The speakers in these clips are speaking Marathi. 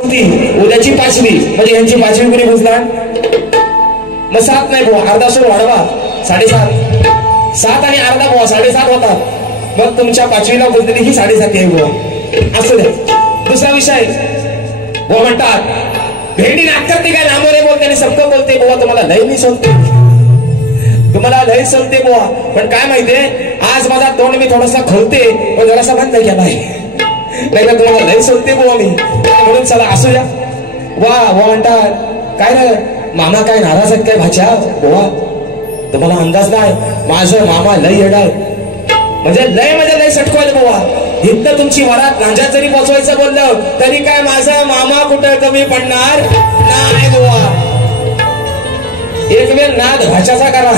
उद्याची 5वी म्हणजे यांची 5वी कुणी बुजणार? मग 7 नाही बुवा, अर्धा सोड वाढवा 7.5. 7 आणि अर्धा बुवा 7.5 होतात. मग तुमच्या 5वीला बुजलेली ही 7.5 आहे बुवा. असू द्या. दुसरा विषय बुवा म्हणतात भेंडी नाक करते काय लांबरे बोलते आणि सबक बोलते बुवा. तुम्हाला लय मी सोडते, तुम्हाला लय सोडते बुवा. पण काय माहितीये आज माझा तोंड मी थोडासा खोलते पण जरासा बंद केला आहे, नाही का तुम्हाला लय सोडते बुवा मी. म्हणून चला असू द्या. वा वा म्हणतात काय रे मामा काय नाराज आहेत काय भाच्या बुवा? तुम्हाला अंदाज नाही माझं मामा लय येडाय, म्हणजे लय सटकवायला बुवा. इथं तुमची वरात नांजात जरी पोचवायचं बोललं तरी काय माझा मामा कुठं कमी पडणार नाही बुवा. एक वेळ नाद भाच्याचा करा,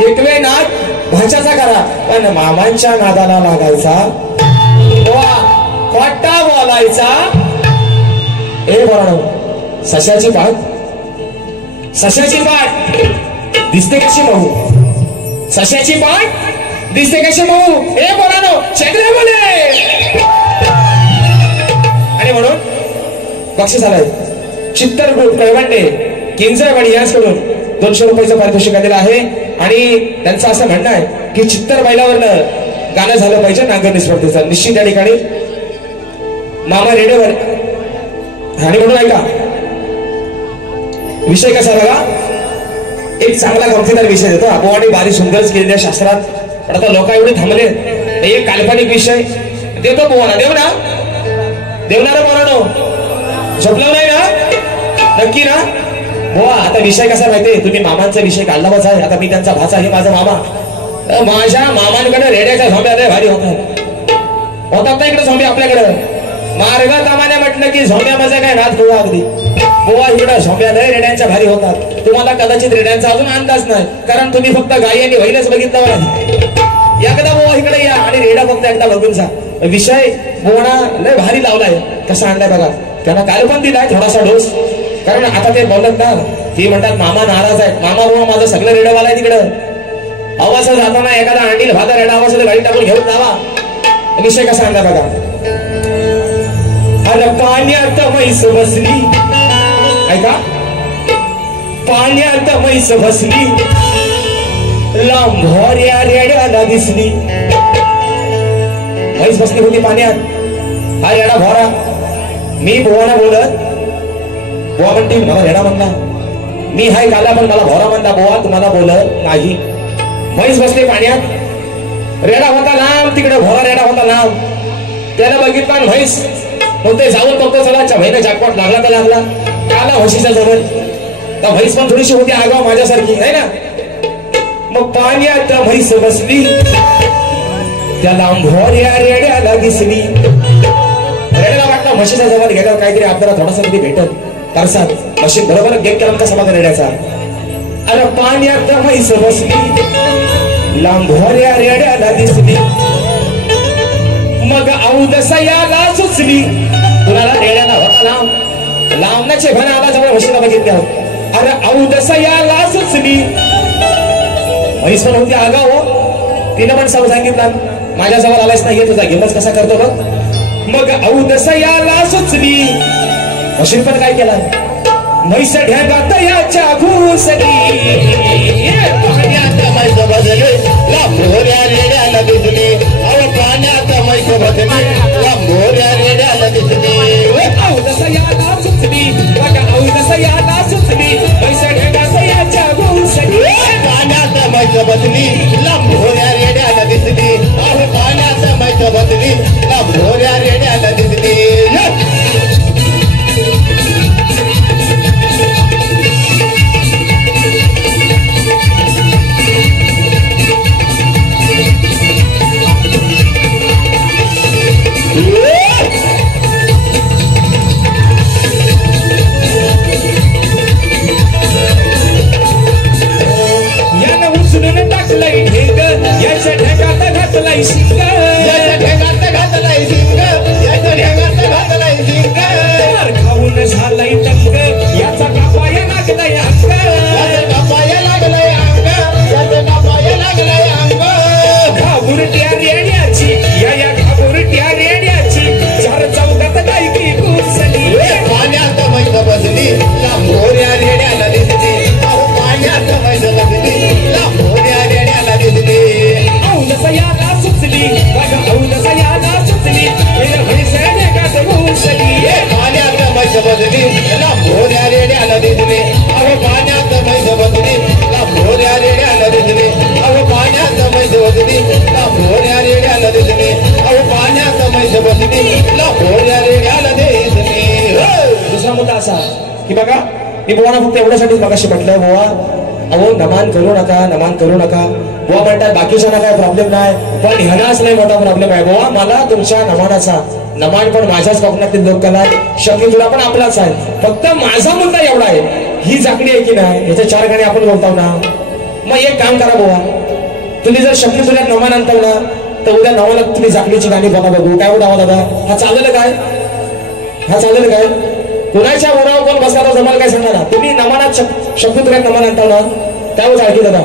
एक वेळ नाद भाच्याचा करा, पण मामांच्या नादाला लागायचा बुवा, खोटा बोलायचा. ए बरोबर सशाची पाठ, सशाची पाठ दिसते कशी मऊ, सशाची पाठ दिसते कशी मऊ. ए बोलानो चेकले बोले. आणि म्हणून बक्षीस आलाय चित्तरगुड कळवंडे किंजरवाडी याचकडून 200 रुपयाचं पारितोषिक आलेलं आहे. आणि त्यांचं असं म्हणणं आहे की चित्तर बैलावरनं गाणं झालं पाहिजे नांगरणी स्पर्धेचं. निश्चित या ठिकाणी मामा रेडिओवर. आणि म्हणून ऐका विषय कसा बघा, एक चांगला गमतीदार विषय देतो आपण आणि बारी सुंदरच केलेल्या शास्त्रात. पण आता लोक एवढे थांबले, एक काल्पनिक विषय देतो पोवाना. देव ना देवणारा पोरानो झोपलो नाही ना, नक्की ना बुवा. आता विषय कसा माहितीये, तुम्ही मामांचा विषय काढलाच आहे. आता मी त्यांचा भाचा आहे, माझा मामा. माझ्या मामांकडे रेड्याच्या झोंब्या लय भारी होतात ना इकडे झोंबे आपल्याकडे. मार्ग कामाने म्हटलं की झोंब्या माझा काय नाद गोवा अगदी बुवा. इकडे झोंब्या लय रेड्यांच्या भारी होतात. तुम्हाला कदाचित रेड्यांचा अजून अंदाज नाही, कारण तुम्ही फक्त गाई आणि बैलच बघितलं. एकदा बुवा इकडे या आणि रेडा फक्त एकदा बघून जा. विषय बुवाना लय भारी लावलाय. कसा आणलाय बघा, त्यांना काल पण दिलाय थोडासा डोस. कारण आता ते बोलत ना, ते म्हणतात मामा नाराज आहेत. मामा बुवा माझं सगळं रेडवाला आहे तिकडं. आवाज जाताना एखादा अंडील भाता रेडा आवाज गाडी टाकून घेऊन जावा. विषय कसा आणला बघा. अरे पाण्यात म्हैस बसली, ऐका पाण्यात म्हैस बसली, लांभोऱ्या रेड्याला दिसली. म्हैस बसली होती पाण्यात, हा रेडा भोरा. मी बुवाना बोलत, बुवा म्हणते मला रेडा म्हणला, मी हाय गाला पण मला भोरा म्हणला. बुवा तुम्हाला बोलत नाही. म्हैस बसली पाण्यात, रेडा होता लांब तिकडे, भोरा रेडा होता लांब. त्याला बघितला म्हैस होते जाऊन बघतो, चला महिना जाकपाट लागला तर लागला. आला म्हशीच्या जवळ. तर म्हैस पण थोडीशी होती आगाव माझ्यासारखी आहे ना. मग पाण्यात म्हैस बसली, त्या लांभोऱ्या रेड्याला दिसली. रेड्याला वाटलं म्हशीच्या जवळ गेल्यावर काहीतरी आपल्याला थोडासा कधी भेटल परसाद. म्हशी बरोबर गेट केला कसा माझा रेड्याचा. अरे पाण्यात म्हैस बसली, लांभोऱ्या रेड्याला दिसली. मग औदसयाला सुचली. कुणाला रेड्याला होता लांब, लांबण्याचे भन आला जवळ म्हशीला बघितल्यावर. अरे औदसयाला सुचली. म्हैस पण होती आगाव हो. तिनं पण सब सांगितलं माझ्याजवळ आलायच नाही, तुझा गेमच कसा करतो बघ. मग औदसयाला सुचली. म्हशीन पण काय केला, म्हैस ढ्यागात याच्या घुसली. पाण्यात म्हैस बसली, लांभोऱ्या रेड्याला दिसली. अहो पाण्यात म्हैस बसली, लांभोऱ्या रेड्याला दिसली. औदसयाला सुचली, बघा औदसयाला सुचली. म्हैस ढ्यागात याच्या घुसली. पाण्यात म्हैस बसली, लांभोऱ्या रेड्याला दिसली. अहो पाण्यात म्हैस बसली, लांभोऱ्या रेड्याला दिसली. दुसरा मुद्दा असा की बघा, मी बुवाना फक्त एवढ्यासाठीच मगाशी म्हटलं, बुवा अहो नमान करू नका, नमान करू नका. बुवा म्हणतात बाकीच्यांना काय प्रॉब्लेम नाही, पण ह्यानाच नाही मोठा प्रॉब्लेम आहे. बुवा मला तुमच्या नमानाचा, नमान पण माझ्याच कोकणातील लोकांना, शक्य तुला पण आपलाच आहे. फक्त माझा मुद्दा एवढा आहे, ही जाकडी आहे की नाही याच्या 4 गाणी आपण बोलताव ना. मग एक काम करा बुवा, तुम्ही जर शक्य तुला नमान आणताव ना, तर उद्या नवानात तुम्ही जाकडीची गाणी बघा, बघू काय उडावा दादा. हा चालेल काय, हा चालेल काय? कुणाच्या उरावर कोण बसला जमाल काय सांगा ना. तुम्ही नमानात शक्य तुला नमान आणताव ना, त्यावेळेस ऐकी दादा,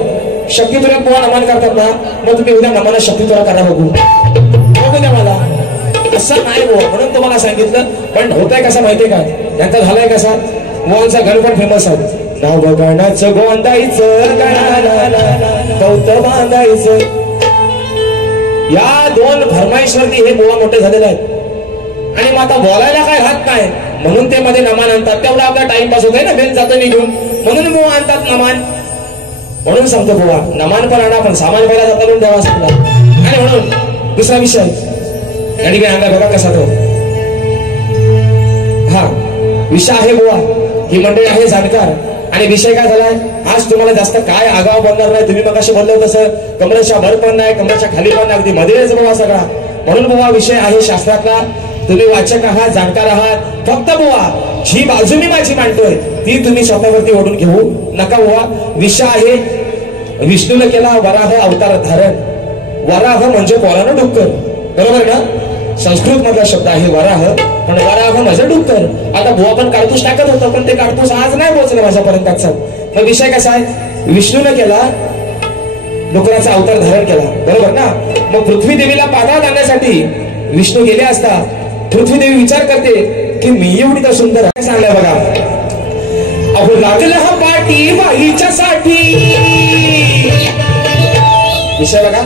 शक्य तुला बुवा नमान करतात ना, मग तुम्ही उद्या नमानात शक्य तुला करा, बघू बघू द्या मला. असं नाही बुवा, म्हणून तुम्हाला सांगितलं. पण होतंय कसं माहितीये का, यांचा झालाय कसा, बुवांचा घर पण फेमस आहे. नाव गाण्याचं गोंदायचं, गौत बांधायचं, या 2 फरमाईशवरती हे बुवा मोठे झालेले आहेत. आणि मग आता बोलायला काय हात नाही, म्हणून ते मध्ये नमान आणतात. तेवढा आपला टाइमपास होतोय ना, बेल जातं निघून, म्हणून बुवा आणतात नमान. म्हणून सांगतो बुवा, नमान पण आणा, पण सामान पहिला जाता द्यावा सांगला. आणि म्हणून दुसरा विषय या ठिकाणी अंगा बघा कसा तो. हा विषय आहे बुवा, ही मंडळी आहे जाणकार. आणि विषय काय झालाय, आज तुम्हाला जास्त काय आगाव बनणार नाही. तुम्ही मग असे बोललो तसं कमरेच्या वर पण नाही, कमरेच्या खाली पण नाही, अगदी मध्येच बुवा सगळा. म्हणून बुवा विषय आहे शास्त्रातला. तुम्ही वाचक आहात, जाणकार आहात. फक्त बुवा जी बाजू मी माझी मांडतोय ती तुम्ही स्वतःवरती ओढून घेऊ नका बुवा. विषय आहे, विष्णूने केला वराह अवतार धारण. वराह म्हणजे पोरानं डुक्कर, बरोबर ना. संस्कृत मधला शब्द आहे वराह, पण वराह म्हणजे डुक्कर. आता बुवा पण काडतूस टाकत होतं, पण ते काडतूस आज नाही पोहोचलं माझ्यापर्यंत. मग विषय कसा आहे, विष्णूने केला डुकराचा अवतार धारण केला, बरोबर ना. मग पृथ्वी देवीला पाण्यात आणण्यासाठी विष्णू गेले असता पृथ्वी देवी विचार करते की मी एवढी तर सुंदर आहे. सांगलंय बघा, अहो लागलं हा पाठी बाईच्या साठी. विषय बघा,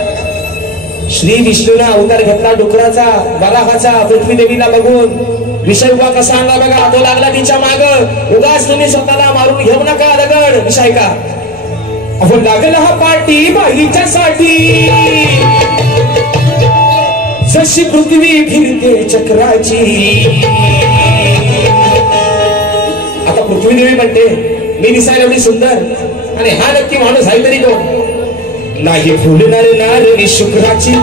श्री विष्णूने अवतार घेतला डुकराचा, वराहाचा, पृथ्वी देवीला बघून. विषय उभा कसा आणला बघा, तो लागला तिच्या माग. उगाच तुम्ही स्वतःला मारून घेऊ नका दगड. विषय का, अहो लागलं हा पाठी बाईच्या साठी, जशी पृथ्वी फिरते चक्राची. आता पृथ्वी देवी म्हणते मी दिसायला एवढी सुंदर, आणि हा नक्की माणूस आहे तरी कोण. नाही भुलणार नार मी शुक्राची,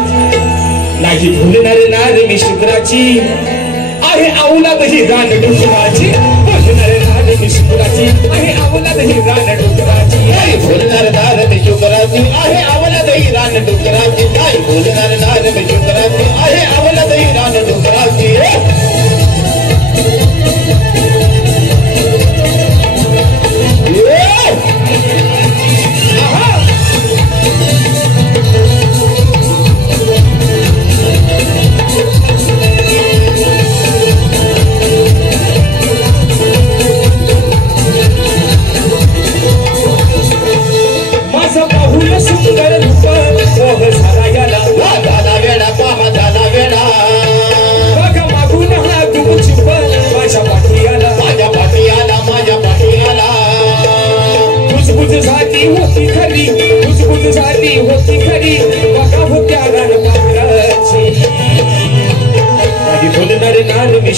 नाही भुलणार नार मी शुक्राची, आहे अवलाद ही रान डुकराची. भुलणार नार मी शुक्राची, आहे अवलाद ही रान डुकराची. नाही भुलणार नार मी शुक्राची, आहे अवलाद ही रान डुकराची. नाही भुलणार नार मी शुक्राची, आहे अवलाद ही रान डुकराची.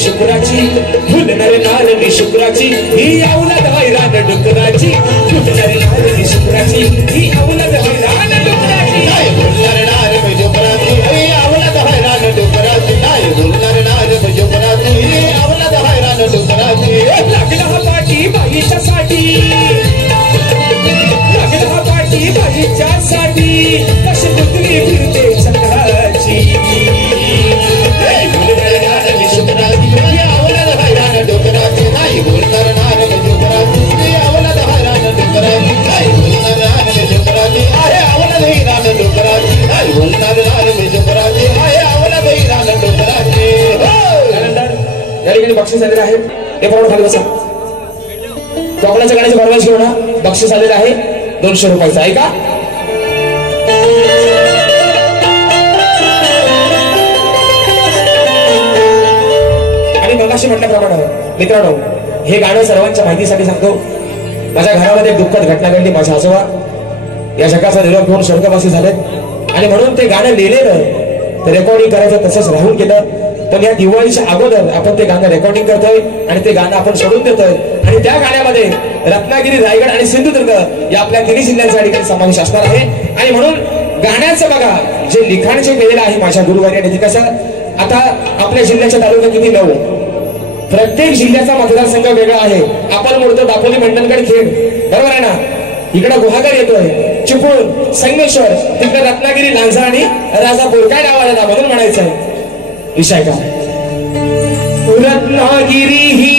शुक्राची भुलणार नार मी शुक्राची, ही अवलाद हैराण डुकराची. भुलणार नार मी शुक्राची, ही अवलाद हैराण डुकराची. नाही भुलणार नार मी शुक्राची, ही अवलाद हैराण डुकराची. नाही भुलणार नार मी शुक्राची, ही अवलाद हैराण डुकराची. लागला हा पाठी बाईच्या साठी, लागला हा पाठी बाईच्या साठी, कशी पृथ्वी फिरते चक्राची. भुलणार नार मी शुक्राची, ही अवलाद हैराण डुकराची. नाही भुलणार नार मी शुक्राची, ही अवलाद हैराण डुकराची. नाही भुलणार नार मी शुक्राची, आहे अवलाद हैराण डुकराची. नाही भुलणार नार मी शुक्राची, आहे अवलाद हैराण डुकराची. त्यानंतर या ठिकाणी बक्षीस आलेलं आहे, हे पाहून खाली बसा. कोकणाच्या गाण्याची फरमाईश घेऊ ना, बक्षीस आलेलं आहे 200 रुपयाचं. ऐका, मगाशी म्हटल्याप्रमाणे मित्रांनो, हे गाणं सर्वांच्या माहितीसाठी सांगतो. माझ्या घरामध्ये दुःखद घटना घडली. माझे आजोबा या जगाचा निरोप घेऊन स्वर्गवासी झालेत, आणि म्हणून ते गाणं लिहिलेलं ते रेकॉर्डिंग करायचं तसंच राहून गेलं. पण या दिवाळीच्या अगोदर आपण ते गाणं रेकॉर्डिंग करतोय आणि ते गाणं आपण सोडून देतोय आणि त्या गाण्यामध्ये रत्नागिरी, रायगड आणि सिंधुदुर्ग या आपल्या तिन्ही जिल्ह्यांचा ठिकाणी समावेश असणार आहे. आणि म्हणून गाण्याचं बघा जे लिखाण जे केलेलं आहे माझ्या गुरुवारी कसं आता आपल्या जिल्ह्याच्या तालुका किती 9, प्रत्येक जिल्ह्याचा मतदारसंघ वेगळा आहे. आपण म्हणतो दापोली, मंडणगड, खेड, बरोबर आहे ना. इकडे गुहागर येतोय, चिपळूण, संगमेश्वर, तिकडे रत्नागिरी, लांजा आणि राजापूर. काय नाव आहे म्हणून म्हणायचं आहे विषय का रत्नागिरी ही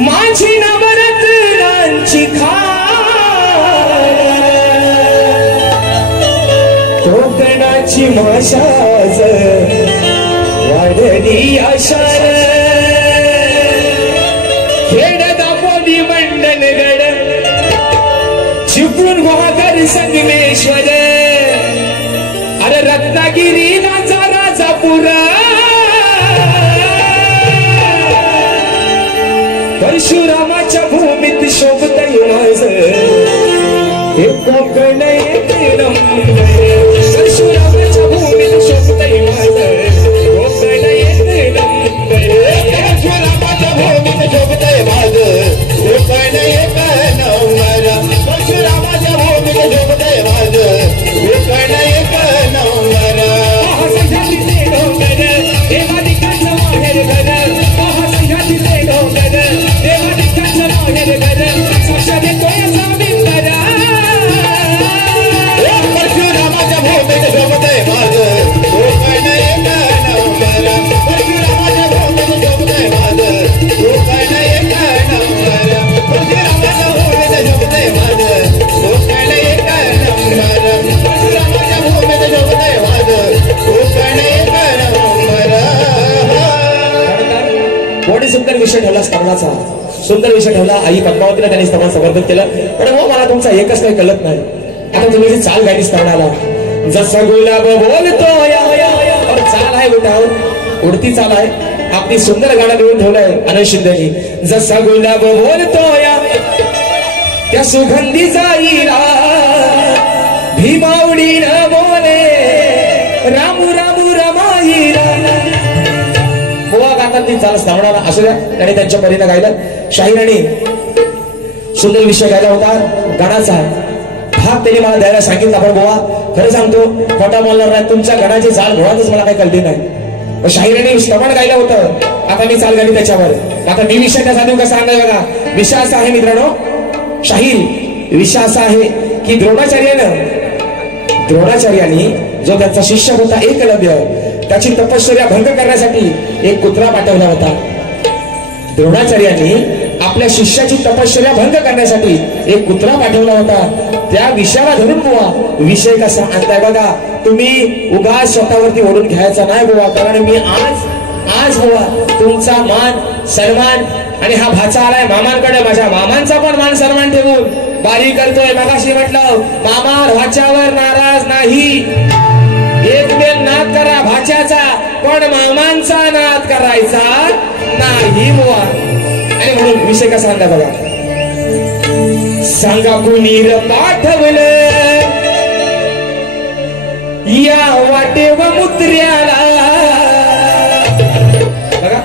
माझी नवरत्नांची कोकणाची माशाज वाढली आशार खेड, दापोली, मंडणगड, चिपळूण, गुहागर, संगमेश्वर, अरे रत्नागिरी, लांजा, राजापूर, परशुरामाच्या भूमीत शोभतय माझं हे कोकण येते नंबर. परशुरामाच्या भूमीत शोभतय माझं कोकण येते नंबर. परशुरामाच्या भूमीत शोभतय माझं कोकण येते नंबर. परशुरामाच्या भूमीत शोभतय माझं कोकण येते नंबर. महासंघातीचे डोंगर देवादिकांचं माहेर घर, महासंघातीचे डोंगर देवादिकांचं माहेर घर, साक्षात येतोय सावित्र. परशुरामाच्या भूमीत शोभतय माझं कोकण येते नंबर. परशुरामाच्या भूमीत शोभतय माझं कोकण येते नंबर. परशुरामाच्या भूमीत शोभतय माझं कोकण येते नंबर. परशुरामाच्या भूमीत शोभतय माझं कोकण येते नंबर. कोणी सुंदर विषय ठेवला स्तवनाचा, सुंदर विषय ठेवला. आई पद्मावतीला त्यांनी स्तवन समर्पित केलं. पण हो मला तुमचा एकच काही कळत नाही. आता तुम्ही जी चाल गायली स्तवनाला, जसं गुलाब बोलतो और चाल आहे उठाव, उडती चाल आहे. आपली सुंदर गाणं लिहून ठेवलंय अनंत शिंदेनी. जसा गुलाब बोलतो त्या सुगंधी जाईला भीमावडी न बोले रामू रामू रमाईला. गोवा गातात ती चाल स्तवनाला असू द्या. त्याने त्यांच्या परीने गायलं. शाहीराणी सुंदर विषय गायला होता गाण्याचा भाग त्यांनी मला द्यायला सांगितलं. आपण गोवा खरं सांगतो खोटा बोलणार नाही, तुमच्या गाण्याची चाल मुळातच मला काही कळली नाही. शाहीराणी स्तवन गायलं होतं, आता मी चाल गायली त्याच्यावर. आता मी विषय त्याचा देऊ कसा आणलाय बघा. विषय असा आहे मित्रांनो, शाहीर विषय असा आहे की द्रोणाचार्यांनी जो त्यांचा शिष्य होता एकलव्य, त्याची तपश्चर्या भंग करण्यासाठी एक कुत्रा पाठवला होता. द्रोणाचार्यांनी आपल्या शिष्याची तपश्चर्या भंग करण्यासाठी एक कुत्रा पाठवला होता. त्या विषयाला धरून बुवा विषय कसा आणताय बघा. तुम्ही उगाच स्वतःवरती ओढून घ्यायचा नाही बुवा. कारण मी आज बुवा तुमचा मान सन्मान आणि हा भाचा आलाय मामांकडे, माझ्या मामांचा पण मान सन्मान ठेवून बारी करतोय. मगाशी म्हटलं मामा भाच्यावर नाराज नाही, एक मेल नाद करा भाच्याचा, पण मामांचा नाद करायचा नाही बुवा. आणि म्हणून विषय कसा आणला बघा. सांगा कुणी पाठवलं या वाटेव मुत्र्याला. बघा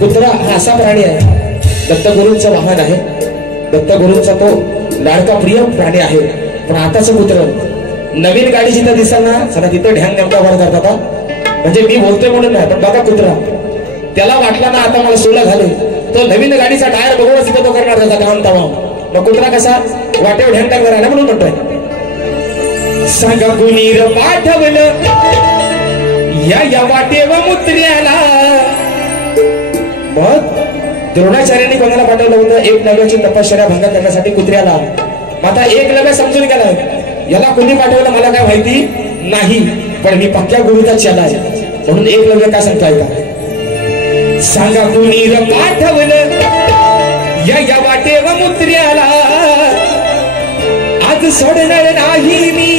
कुत्रा हा असा प्राणी आहे, दत्तगुरूंचं वाहन आहे. दत्तगुरूंचा तो लाडका प्रिय प्राणी आहे. पण आताच कुत्र नवीन गाडी जिथं दिसतात ना सगळं तिथं ढ्यांग नेमका वर करतात. म्हणजे मी बोलतोय म्हणून नाही, पण बघा कुत्रा त्याला वाटला ना आता मला सोला घाले, तो नवीन गाडीचा टायर बघूनच तिथं तो करणार त्याचा काम तमाम. मग कुत्रा कसा वाटेव ढ्यांग टाकणार आहे ना म्हणून म्हणतोय. सांगा कुणी पाठवलं या वाटेव मुत्र्याला. मग द्रोणाचार्यांनी कोणाला पाठवलं होतं? एकलव्याची तपश्चर्या भंग करण्यासाठी कुत्र्याला. आता एकलव्य समजून गेलाय, याला कोणी पाठवलं मला काय माहिती नाही, पण मी पक्क्या गुरुचा चेला आहे म्हणून एकलव्य काय सांगताय का. सांगा कुणी पाठवलं या वाटेव मुत्र्याला. आज सोडणार नाही मी,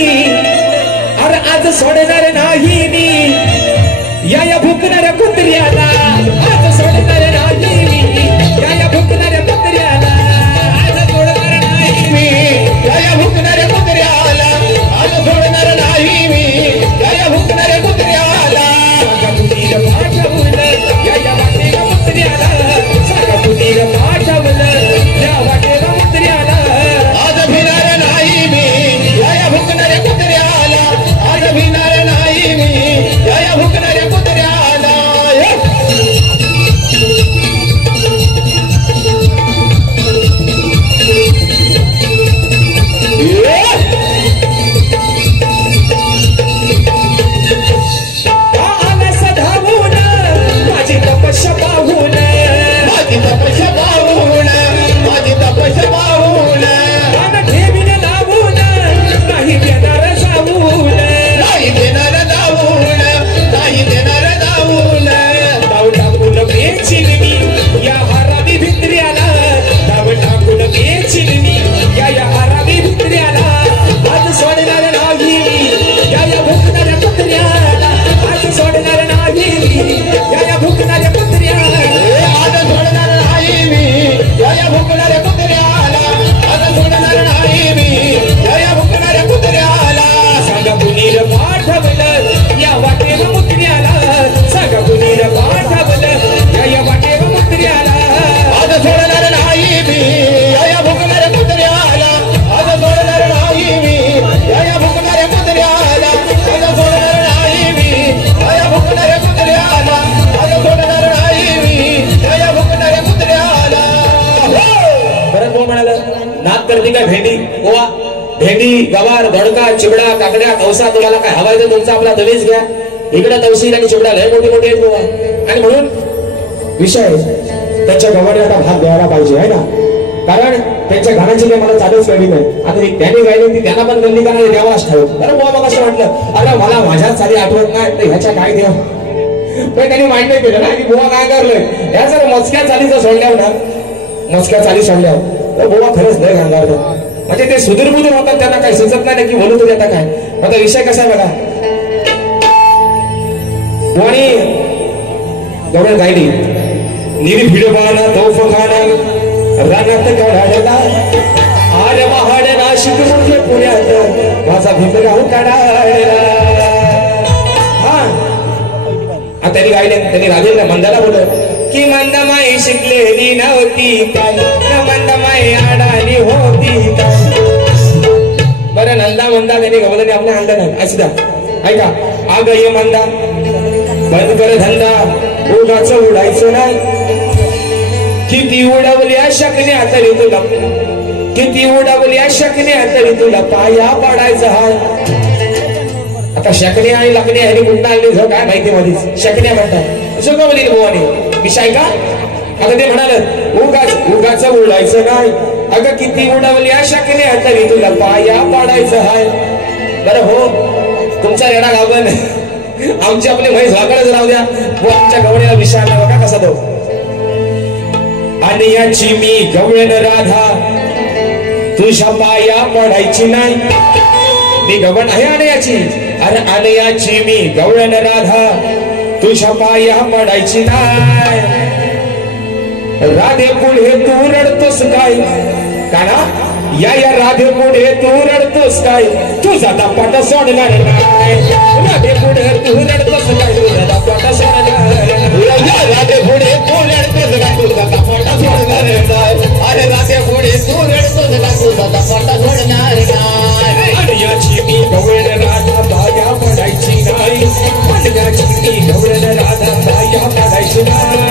अरे आज सोडणार नाही मी या भुकणाऱ्या कुत्र्याला. आज सोडणार नाही मी या भुकणाऱ्या कुत्र्याला. आज सोडणार नाही मी या भुकणाऱ्या कुत्र्याला. आज सोडणार नाही मी या भुकणाऱ्या कुत्र्याला. करते काय भेंडी गोवा भेंडी गवार दोडका चिबडा काकड्या तवसा तुम्हाला काय हवाय तर तुमचा आपला दलीच घ्या इकडे तवसील आणि चिबडा लय मोठी मोठी आहेत गोवा आणि म्हणून विषय त्यांच्या गव्हाने आता भाग द्यायला पाहिजे आहे ना कारण त्यांच्या गाण्याची काही मला चालूच वेळी नाही आता त्यांनी गायली ती त्यांना पण गल्ली गाणं देवाच ठरवत अरे बुवा मग असं वाटलं अरे मला माझ्याच साली आठवत नाही तर ह्याच्या काय देव पण त्यांनी माहिती नाही केलं ना की बुवा काय करलंय या जर मोजक्या चालीचं सोडल्यावर ना मोजक्या चाली सोडल्यावर तर बुवा खरंच लय गांगार म्हणजे ते सुदूरबुदूर होतात त्यांना काही सुचत नाही की बोलू तरी आता काय आता विषय कसा आहे बघा बुवानी गवळ गायली निरी भिडबाना तोफ खाना रानात काढायला आरे महाड नाशिक मुख्य पुण्यात माझा भिंगराहू काढायला हा त्यांनी गायले त्यांनी राजेला मंदाला बोलत की मंदमाई शिकलेली नव्हती काय मंदमाई अडाणी होती काय बरं नंदा मंदा त्यांनी गवळणी आपल्या आणलं नाही असू द्या ऐका आग ये मंदा बंद कर धंदा उगाच उडायचं नाही किती उडवल्या शकण्या तरी तुला किती उडवल्या शकण्या तरी तुला पाया पाडायचं हाय आता शकण्या आणि लकण्या ह्यानी कुठं आणली जो काय माहिती मधीच शकण्या म्हणतात शिकवली बुवानी विषय का आता ते म्हणाल उगाच उडायचं नाही अगं किती उडवल्या शकण्या तरी तुला पाया पाडायचं हाय बरं हो तुमचा रेडा गावन आमची आपली म्हैस वाकडच राहू द्या व आमच्या गवळीला विषय बघा कसा तो आणि याची मी गवळण राधा तुझ्या पाया पडायची नाही मी गवळण आहे आणि याची अरे आणि याची मी गवळण राधा तुझ्या पाया पडायची नाही राधे पुढे तू रडतोस काय काना या राधे पुढे तू रडतोस काय तुझा दापाट सोडणार नाही राधे पुढे तू रडतोस काय तुझा दापाट सोडणार राधे पुढे तू रडतोस काय तुझा दापाट सोडणार नाही अरे राधे पुढे तू रडतोस काय तुझा दापाट सोडणार नाही आणि याची मी गवळण राधा पाया पडायची नाही याची मी गवळण राधा पाया पडायची नाही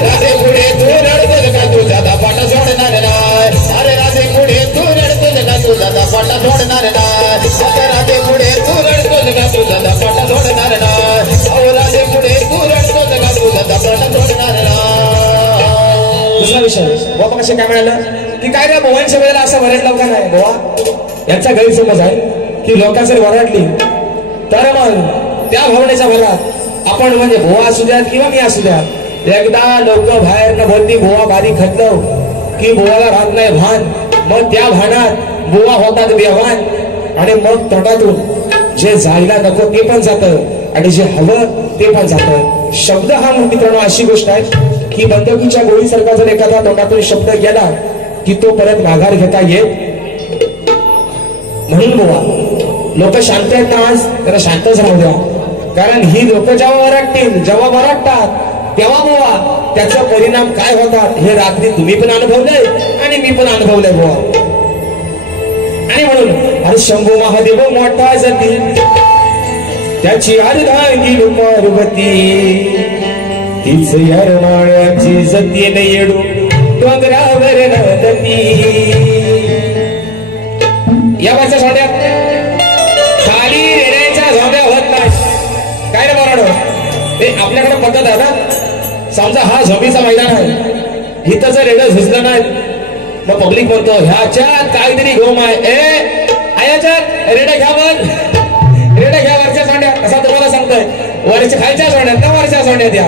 राधे पुढे तू रडतोस काय तुझा दापाट सोडणार नाही अरे राधे पुढे तू रडतोस का तुझा दापाट सोडणार नाही अरे राधे पुढे तू रडतोस का तुझा दापाट सोडणार नाही अहो राधे पुढे तू रडतोस का तुझा दापाट सोडणार नाही दुसरा विषय बाबा कसे काय म्हणाला की काय रे भुवनच्या वेळेला असं वरडलं का नाही बुवा यांचा गैरसमज आहे की लोक जर वरडली तर मग त्या भावनेच्या भरात आपण म्हणजे भुवा असू द्यात किंवा मी असू द्या एकदा लोक बाहेर न भरती भुवा बारीक खतलो की बुवाला राहत नाही भान मग त्या भानात बुवा होतात बेभान आणि मग तोंडातून जे जायला नको ते पण जातं आणि जे हवं ते पण जातं शब्द हा मित्रांनो अशी गोष्ट आहे की बंदुकीच्या गोळीसारखा जर एखादा तोंडातून शब्द गेला की तो परत माघार घेता येत म्हणून बुवा लोक शांत आहेत ना आज त्याला शांतच राहू द्या कारण ही लोक जेव्हा वरडतील जेव्हा वरडतात तेव्हा बुवा त्याचा परिणाम काय होतात हे रात्री तुम्ही पण अनुभवलंय आणि मी पण अनुभवलंय बुवा आणि म्हणून अरे शंभू महादेव मोठा जती त्याची अर्धांगी पार्वती तीच यरमाळ्याची जती न येडू डोंगरावर नदती या वाचा सोड्या खाली रेड्याच्या झोंब्या होत नाही काय रे बरोबर ते आपल्याकडे पद्धत आहे ना समजा हा झोंबीचा मैदान आहे इथं जर रेडं झुजलं नाही मग पब्लिक म्हणतो ह्याच्यात काहीतरी गोम आहे ह्याच्यात रेडं घ्या मग रेडं घ्या वरच्या सोंड्या असा तुम्हाला सांगतोय वरच्या खालच्या सोंड्यात ना वरच्या सोंड्यात या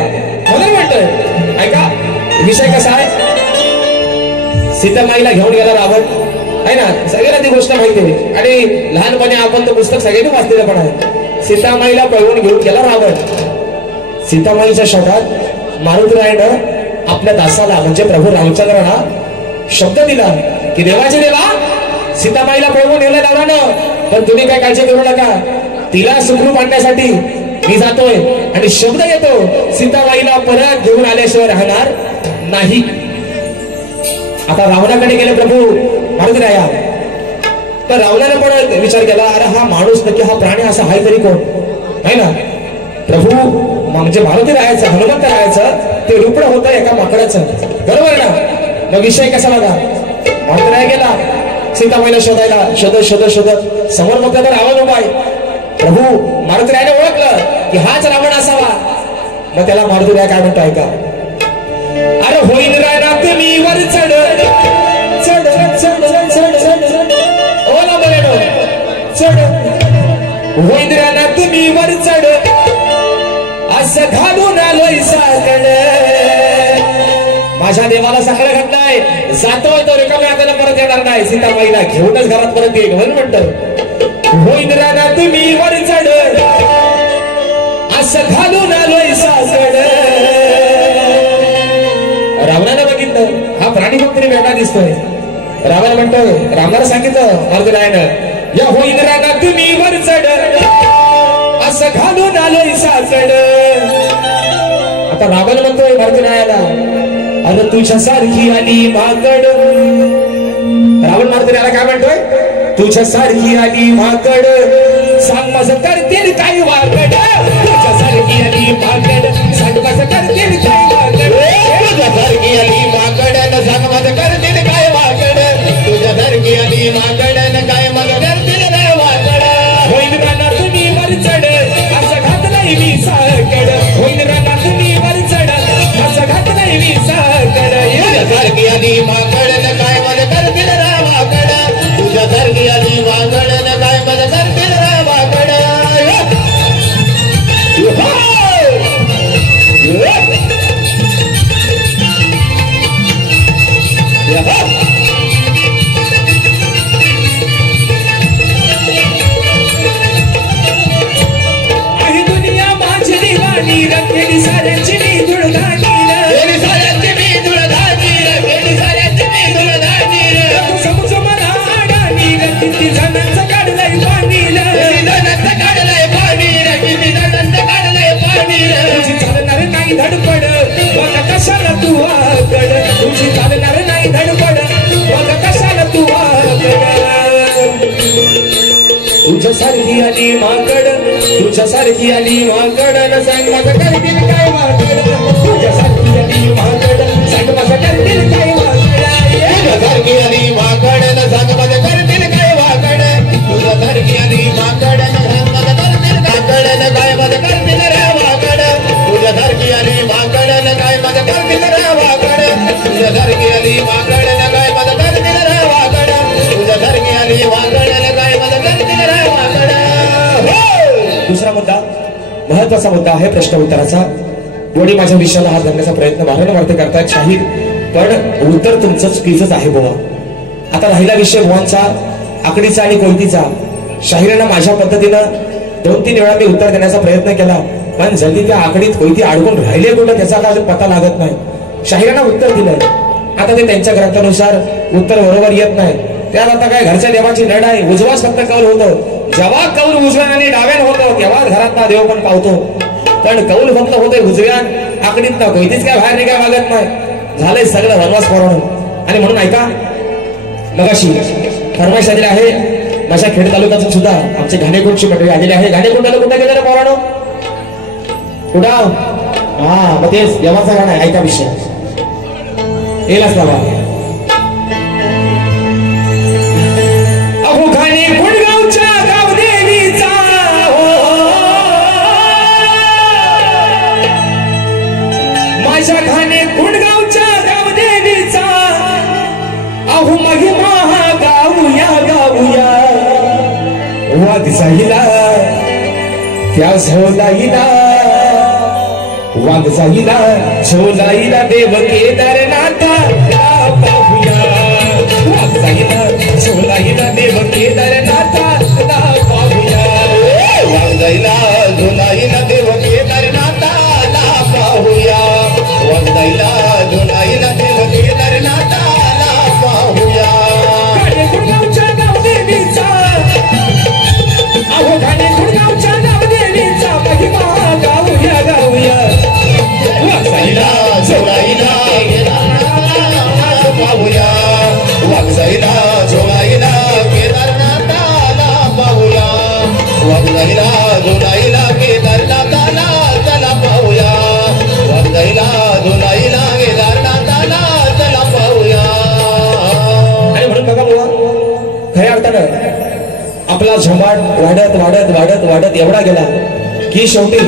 म्हणून म्हणतोय ऐका विषय कसा आहे सीतामाईला घेऊन गेला रावण आहे ना सगळ्यांना ती गोष्ट माहिती आहे आणि लहानपणी आपण तो पुस्तक सगळ्यांनी वाचलेलं पण आहे सीतामाईला पळवून घेऊन गेला रावण सीतामाईच्या शब्दात मारुतीरायनं आपल्या दासाला म्हणजे प्रभू रामचंद्रांना शब्द दिला की देवाचे देवा सीतामाईला पळवून नेलं रावणानं पण तुम्ही काय काळजी करू नका तिला सुखरूप आणण्यासाठी मी जातोय आणि शब्द येतो सीतामाईला परत घेऊन आल्याशिवाय राहणार नाही आता रावणाकडे गेले प्रभू मारुतीराया तर रावणाने पण विचार केला अरे हा माणूस नक्की हा प्राणी असा आहे तरी कोण आहे ना प्रभू म्हणजे मारुतीरायाचं हनुमंत रायाचं ते रुपड होतं एका माकडाचं बरोबर ना मग विषय कसा बघा मारुतीराया गेला सीतामाईला शोधायला शोधत समोर बघता तर रावण उभा आहे. प्रभू मारुतीरायाने ओळखलं की हाच रावण असावा. मग त्याला मारुतीराय काय म्हणतो ऐका. अरे होईन रायनाथ मी वर चढ चढ चढ चढ चढ ओला बरेनो चढ होईन रायनाथ मी वर चढ असं घालून आलोय साकड. माझ्या देवाला साखर घातलाय जातोय तो रिकाम्या हाताने परत येणार नाही. सीतामाईला घेऊनच घरात परत येईल म्हणून म्हणतो होईन रायनाथ मी वर चढ असं घालून आलोय साकड. रावणानं बघितलं हा प्राणी भक्तीने वेगळा दिसतोय. रावण म्हणतोय रावणाला सांगितलं मारुतीरायानं या होईन रानात मी वर चढ असं घालून आलोय साकड. आता रावण म्हणतोय मारुतीरायाला अरे तुझ्यासारखी आली माकड. रावण मारुतीरायाला काय म्हणतोय तुझ्यासारखी आली माकड सांग माझं करतील काही वाकड. तुझ्यासारखी आली माकड सांग माझं करतील काही वाकड. तुझ्यासारखी आली माकड सांग माझं करतील काय वाकड. तुझ्यासारखी आली माकड काय माझं करतील काय वाकड. होईन रानात मी वर चढ असं घातलंय मी साकड. होईन रानात मी वर चढ असं घातलंय मी साकड. तुझ्यासारखी आली माकड काय माझं करतील रा वाकड. तुझ्यासारखी आली माकड काय माझं करतील रा वाकड. आहे दुनिया माझी दिवाणी रखेली साऱ्यांची मी धुळधाणी. साऱ्यांची मी धुळधाणी रखेली साऱ्यांची मी धुळधाणी. समोर मला आडाणी किती जणांचं काढलंय पाणी. जणांचं काढलंय पाणी किती जणांचं काढलंय पाणी. तुझी चालणार नाही धडपड बघ कशाला तू वाकड. तुझी चालणार नाही धडपड बघ कशाला तू वाकड. तुझ्यासारखी आली माकड तुझ्यासारखी आली माकड सांग माझं करतील काय वाकड. तुझ्यासारखी आली माकड सांग माझं करतील काय वाकड. तुझ्यासारखी आली माकड सांग माझं करतील काय वाकड. तुझ्यासारखी आली माकड सांग माझं करतील काकड काय माझं करतील रे वाकड. तुझ्यासारखी आली माकड काय माझं करतील रे वाकड. तुझ्यासारखी आली माकड काय माझं करतील रे वाकड. तुझ्यासारखी आली वाकड काय माझं करतील रे वाकड. दुसरा मुद्दा महत्वाचा मुद्दा आहे प्रश्न उत्तराचा. दोन्ही माझ्या विषयाला हात धरण्याचा प्रयत्न वारंवार करतायत शाहीर पण उत्तर तुमचं चुकीचंच आहे बुवा. आता राहिला विषय बुवांचा आकडीचा आणि कोणतीचा. शाहिरांना माझ्या पद्धतीनं 2-3 वेळा मी उत्तर देण्याचा प्रयत्न केला पण जल्दी त्या आकडीत कोणती अडकून राहिले कुठं त्याचा काय पत्ता लागत नाही. शाहिरांना उत्तर दिलंय आता ते त्यांच्या ग्रंथानुसार उत्तर बरोबर येत नाही. त्यात आता काय घरच्या देवाची लढ आहे. उजवाच फक्त कौल होतो. जेव्हा कौल उजव्यान आणि डाव्यान होतो तेव्हा घरात देव पण पावतो. पण कौल फक्त होते उजव्यान आकडीत ना कोणतीच काय बाहेर निघाय मागत नाही. झालंय सगळं वनवास पोराणं. आणि म्हणून ऐका मगाशी फरमाईश आलेली आहे. माझ्या खेड तालुक्यातून सुद्धा आमचे घाणेकुंडची मंडळी आलेली आहे. घाणेकुंडाला कुठं गेलं पोराणं कुठं हा मग तेच देवाचा गाणं आहे. ऐका विषय येलाच बाबा. अहो घाणेकुंडगावच्या गावदेवीचा माझ्या घाणेकुंडगावच्या गावदेवीचा अहो महिमा गाऊया गाऊया. वाघ जाईला त्या झोलाईला वाघ जाईला झोलाईला देव केदारनाथाला पाहूया. वाघ जाईला झोलाईला देव केदारनाथाला पाहूया. वाघ जाईला झोलाईला देव केदारनाथाला पाहूया. वाघ जाईला झोलाईला देव केदारनाथाला पाहूया. घाणेकुंडगावच्या गावदेवीचा अहो घाणेकुंडगावच्या गावदेवीचा महिमा गाऊया गाऊया. वाघ जाईला झोलाईला झोमाट वाढत वाढत वाढत वाढत एवढा गेला की शेवटी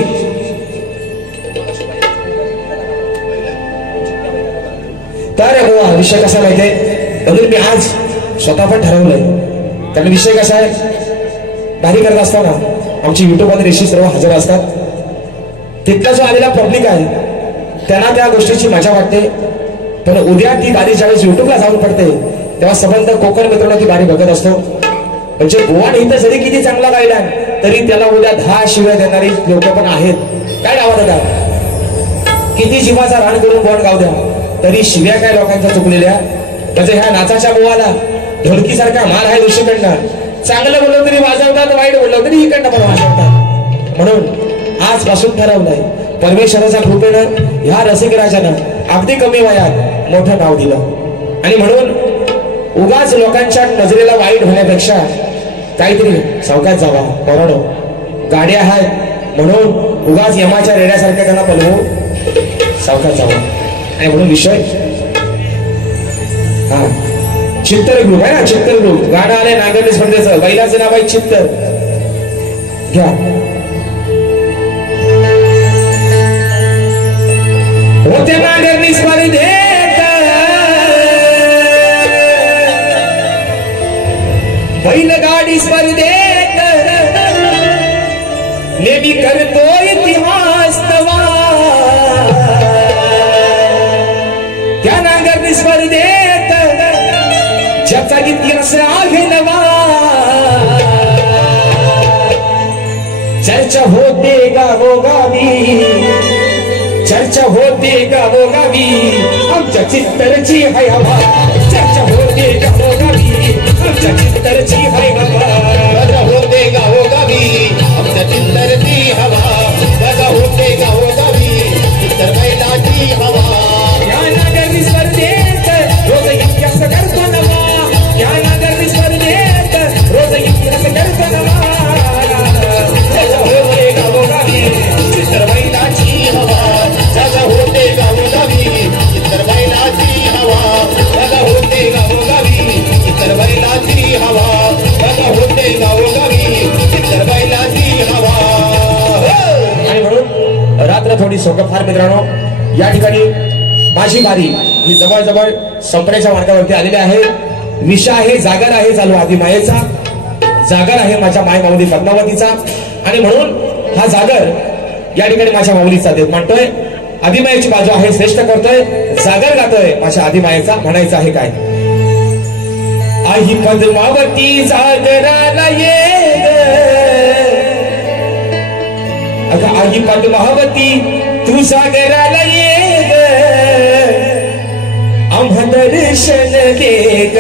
तर बुवा विषय कसा माहितीये, म्हणून मी आज स्वतः पण ठरवलंय. कारण विषय कसा आहे, भारी करत असताना आमची युट्यूब मध्ये ऋषी सर्व हजर असतात. तिथला जो आलेला पब्लिक आहे त्यांना त्या गोष्टीची मजा वाटते. पण उद्या ती बारी ज्यावेळेस युट्यूबला जाऊन पडते तेव्हा सबंध कोकण मित्रांनो ती बारी बघत असतो. म्हणजे गोवान इथं जरी किती चांगला गायला तरी त्याला उद्या 10 शिव्या देणारी लोक पण आहेत. काय गावात द्या, किती जीवाचा रान करून गोवान गाव द्या तरी शिव्या काय लोकांच्या चुकलेल्या. म्हणजे ह्या नाचाच्या बोवाला ढोलकीसारखा मार आहे दुसरीकडनं. चांगलं बोललं तरी वाजवतात, वाईट बोललं तरी इकडनं पण वाजवतात. म्हणून आजपासून ठरवलंय, परमेश्वराच्या कृपेनं ह्या रसिकराजानं अगदी कमी वयात मोठं नाव दिलं. आणि म्हणून उगाच लोकांच्या नजरेला वाईट होण्यापेक्षा काहीतरी सावकाश जावा. पोरांनो, गाड्या आहेत म्हणून उगाच यमाच्या रेड्यासारख्या त्यांना पलवू सावकाश जावा. आणि म्हणून विषय हा चित्तर ग्रुप आहे ना, चित्तर ग्रुप गाणं आलंय नांगरणी स्पर्धेचं. बैलाचं नाव आहे चित्तर. घ्या होते नांगरणी स्पर्धेत बैलगाडी स्पर्धेत नेहमी करतो इतिहास तवा. त्या नांगरणी स्पर्धेत ज्याचा इतिहास आहे नवा. चर्चा होते गावोगावी, चर्चा होते गावोगावी, आमच्या चित्तरची हाय हवा. चर्चा होते गावोगावी, आमच्या चित्तरची हाय हवा. चर्चा होते गावोगावी, आमच्या चित्तरची हवा. चर्चा होते गावोगावी, चित्तर बैलाची हवा. या नांगरणी स्पर्धेत रोज इतिहास करतो नवा. या नांगरणी स्पर्धेत रोज इतिहास करतो नवा. चर्चा होते गावोगावी, चित्तर बैलाची हवा. जागा होते गावोगावी, चित्तर बैलाची हवा. जागा होते गावोगावी, चित्तर बैलाची हवा. जागा होते गावोगावी, चित्तर बैलाची हवा. आणि म्हणून रात्र थोडी सोपं मित्रांनो, या ठिकाणी माझी बारी ही जवळजवळ संपण्याच्या मार्गावरती आलेली आहे. विषय आहे जागर आहे चालू आदिमायेचा, जागर आहे माझ्या माय माऊली पद्मावतीचा. आणि म्हणून हा जागर या ठिकाणी माझ्या माऊलीचा देत म्हणतोय. आदिमायेची बाजू आहे श्रेष्ठ करतोय, जागर गातोय माझ्या आदिमायेचा. म्हणायचं आहे काय, आई पद्मावती जागराला ये ग. अगं आई पद्मावती तू जागराला ये ग. आम्हा दर्शन दे ग,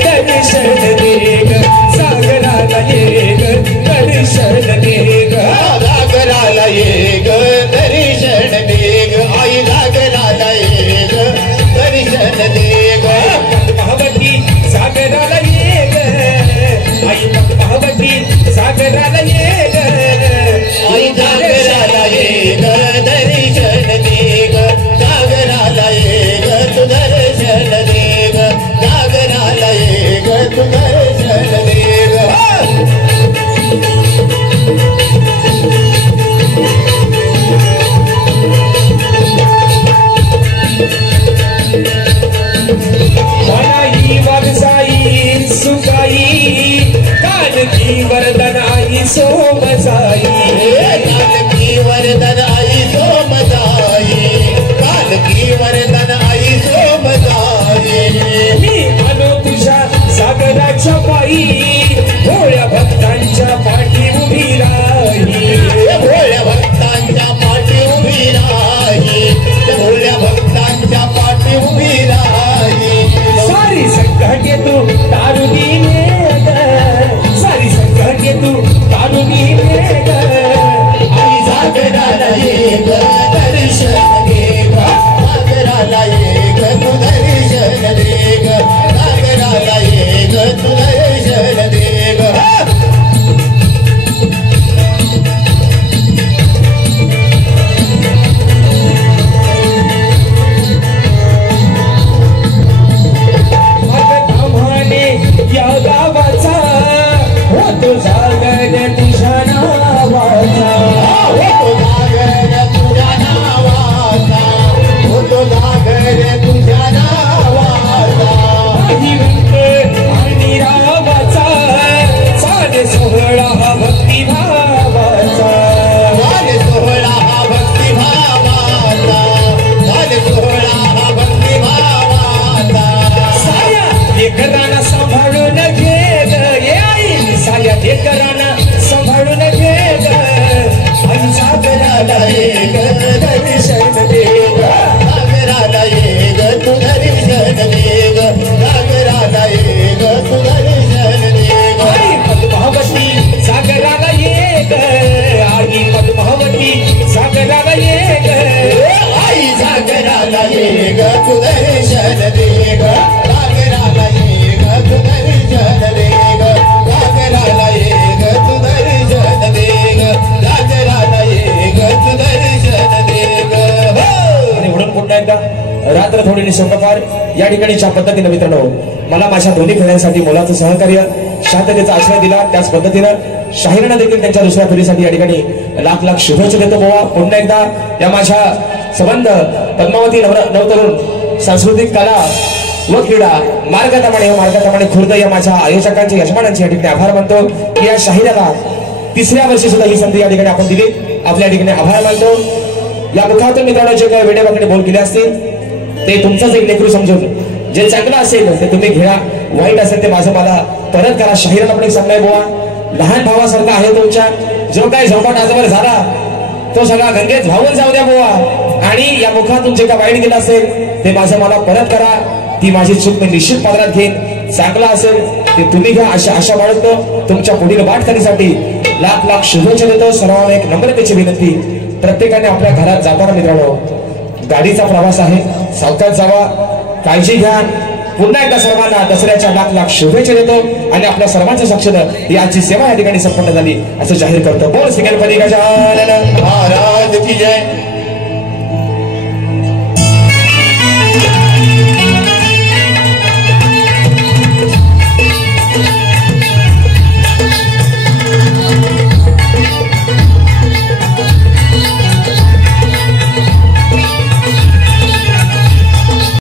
दर्शन दे ग. जागराला ये ग, दर्शन दे ग. जागराला ये ग, दर्शन दे ग. आई जागराला ये ग, दर्शन दे ग. पद्मावती जागराला ये ग, आई पद्मावती जागराला ये ग. आई जागराला ये ग, दर्शन दे ग. जागराला ये ग, तू दर्शन दे ग. जागराला ये ग, तू दर्शन दे ग. आणि सोपकार या ठिकाणी ज्या पद्धतीने मित्रांनो मला माझ्या दोन्ही फेऱ्यांसाठी मोलाचं सहकार्य शांततेचा आश्रय दिला, त्याच पद्धतीनं शाहीरानं देखील त्यांच्या दुसऱ्या फेरीसाठी या ठिकाणी लाख लाख शुभेच्छा देतो बुवा. पुन्हा एकदा या माझ्या संबंध पद्मावती नवतरुण सांस्कृतिक कला व क्रीडा मार्गाप्रमाणे खुर्द या माझ्या आयोजकांचे यजमानांचे या ठिकाणी आभार मानतो की या शाहिराला तिसऱ्या वर्षी सुद्धा ही संधी या ठिकाणी आपण दिली. आपल्या ठिकाणी आभार मानतो. या मुखातून मित्रांनो जे काही वेडेवाकडे बोल केले असतील ते तुमचंच एक लेकरू समजून जे चांगलं असेल ते तुम्ही घ्या, वाईट असेल ते माझं मला परत करा. शाहिराला पण एक सांगणार बुवा, लहान भावासारखा आहे तुमच्या, जो काही झोपाट आजवर झाला तो सगळा गंगेत वाहून जाऊ द्या बुवा. आणि या मुखातून जे काय वाईट गेलं असेल ते माझं मला परत करा. ती माझी चूक मी निश्चित पदरात घेईन. चांगला असेल ते तुम्ही घ्या अशा आशा बाळगतो. तुमच्या पुढील वाटचालीसाठी लाख लाख शुभेच्छा देतो. सर्वांना एक नम्रतेची विनंती, प्रत्येकाने आपल्या घरात जाताना मित्रांनो गाडीचा प्रवास आहे, सावकाश जावा, काळजी घ्या. पुन्हा एकदा सर्वांना दसऱ्याच्या लाख लाख शुभेच्छा देतो आणि आपल्या सर्वांच्या साक्षीनं ही आजची सेवा या ठिकाणी संपन्न झाली असं जाहीर करतो. बोल सिकंदरी गजानन महाराज की जय.